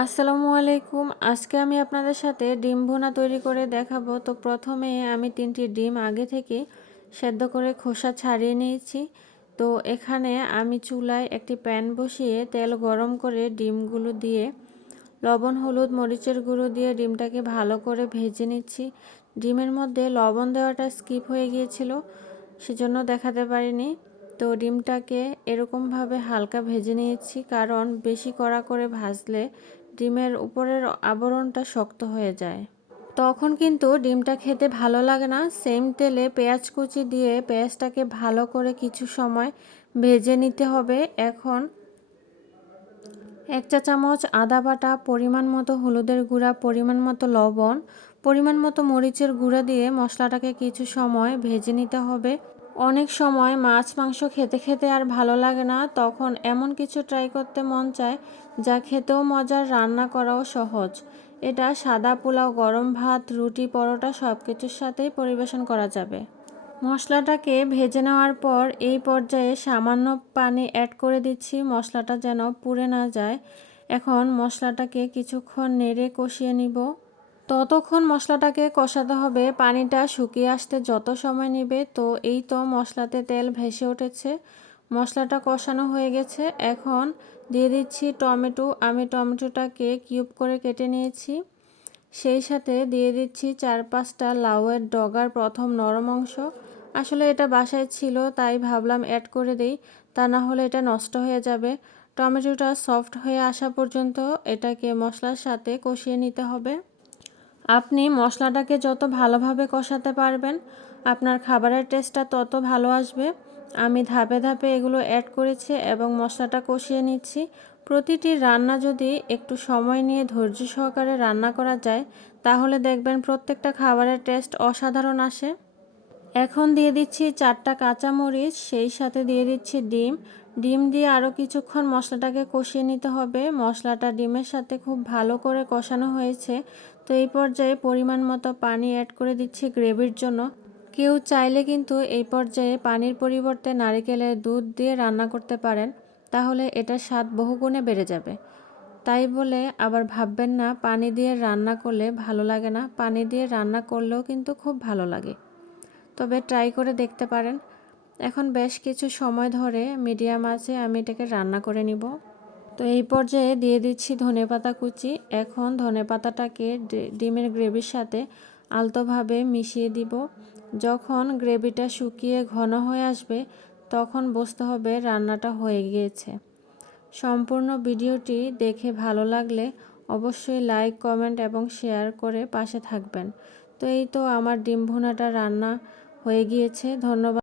আসসালামু আলাইকুম। আজকে আমি আপনাদের সাথে ডিম ভুনা তৈরি করে দেখাবো। তো প্রথমে আমি তিনটি ডিম আগে থেকে সেদ্ধ করে খোসা ছাড়িয়ে নিয়েছি। তো এখানে আমি চুলায় একটি প্যান বসিয়ে তেল গরম করে ডিমগুলো দিয়ে লবণ, হলুদ, মরিচের গুঁড়ো দিয়ে ডিমটাকে ভালো করে ভেজে নিচ্ছি। ডিমের মধ্যে লবণ দেওয়াটা স্কিপ হয়ে গিয়েছিল, সেজন্য দেখাতে পারিনি। তো ডিমটাকে এরকমভাবে হালকা ভেজে নিয়েছি, কারণ বেশি কড়া করে ভাজলে ডিমের উপরের আবরণটা শক্ত হয়ে যায়। তখন কিন্তু ডিমটা খেতে ভালো লাগে না। সেম তেলে পেঁয়াজ কুচি দিয়ে পেঁয়াজটাকে ভালো করে কিছু সময় ভেজে নিতে হবে। এখন এক চা চামচ আদা বাটা, পরিমাণ মতো হলুদের গুঁড়া, পরিমাণ মতো লবণ, পরিমাণ মতো মরিচের গুঁড়া দিয়ে মশলাটাকে কিছু সময় ভেজে নিতে হবে। অনেক সময় মাছ, মাংস খেতে খেতে আর ভালো লাগে না, তখন এমন কিছু ট্রাই করতে মন চায় যা খেতেও মজার, রান্না করাও সহজ। এটা সাদা পোলাও, গরম ভাত, রুটি, পরোটা সব কিছুর সাথেই পরিবেশন করা যাবে। মশলাটাকে ভেজে নেওয়ার পর এই পর্যায়ে সামান্য পানি অ্যাড করে দিচ্ছি, মশলাটা যেন পুড়ে না যায়। এখন মশলাটাকে কিছুক্ষণ নেড়ে কষিয়ে নিব। ততক্ষণ মশলাটাকে কষাতে হবে, পানিটা শুকিয়ে আসতে যত সময় নেবে। তো এই তো মশলাতে তেল ভেসে উঠেছে। মশলাটা কষানো হয়ে গেছে। এখন দিয়ে দিচ্ছি টমেটো। আমি টমেটোটাকে কিউব করে কেটে নিয়েছি। সেই সাথে দিয়ে দিচ্ছি চার পাঁচটা লাউয়ের ডগার প্রথম নরম অংশ। আসলে এটা বাসায় ছিল, তাই ভাবলাম অ্যাড করে দেই। তা না হলে এটা নষ্ট হয়ে যাবে। টমেটোটা সফট হয়ে আসা পর্যন্ত এটাকে মশলার সাথে কষিয়ে নিতে হবে। আপনি মশলাটাকে যত ভালোভাবে কষাতে পারবেন, আপনার খাবারের টেস্টটা তত ভালো আসবে। আমি ধাপে ধাপে এগুলো অ্যাড করেছি এবং মশলাটা কষিয়ে নিচ্ছি। প্রতিটি রান্না যদি একটু সময় নিয়ে ধৈর্য সহকারে রান্না করা যায়, তাহলে দেখবেন প্রত্যেকটা খাবারের টেস্ট অসাধারণ আসে। এখন দিয়ে দিচ্ছি চারটা কাঁচামরিচ, সেই সাথে দিয়ে দিচ্ছি ডিম। ডিম দিয়ে আরও কিছুক্ষণ মশলাটাকে কষিয়ে নিতে হবে। মশলাটা ডিমের সাথে খুব ভালো করে কষানো হয়েছে। তো এই পর্যায়ে পরিমাণ মতো পানি অ্যাড করে দিচ্ছি গ্রেভির জন্য। কেউ চাইলে কিন্তু এই পর্যায়ে পানির পরিবর্তে নারিকেলের দুধ দিয়ে রান্না করতে পারেন। তাহলে এটার স্বাদ বহুগুণে বেড়ে যাবে। তাই বলে আবার ভাববেন না, পানি দিয়ে রান্না করলে ভালো লাগে না। পানি দিয়ে রান্না করলেও কিন্তু খুব ভালো লাগে। তবে ট্রাই করে দেখতে পারেন। এখন বেশ কিছু সময় ধরে মিডিয়াম আছে, আমি এটাকে রান্না করে নিব। তো এই পর্যায়ে দিয়ে দিচ্ছি ধনে পাতা কুচি। এখন ধনে পাতাটাকে ডিমের গ্রেভির সাথে আলতোভাবে মিশিয়ে দিব। যখন গ্রেভিটা শুকিয়ে ঘন হয়ে আসবে, তখন বুঝতে হবে রান্নাটা হয়ে গিয়েছে। সম্পূর্ণ ভিডিওটি দেখে ভালো লাগলে অবশ্যই লাইক কমেন্ট এবং শেয়ার করে পাশে থাকবেন। তো এই তো আমার ডিম ভুনাটা রান্না হয়ে গিয়েছে। ধন্যবাদ।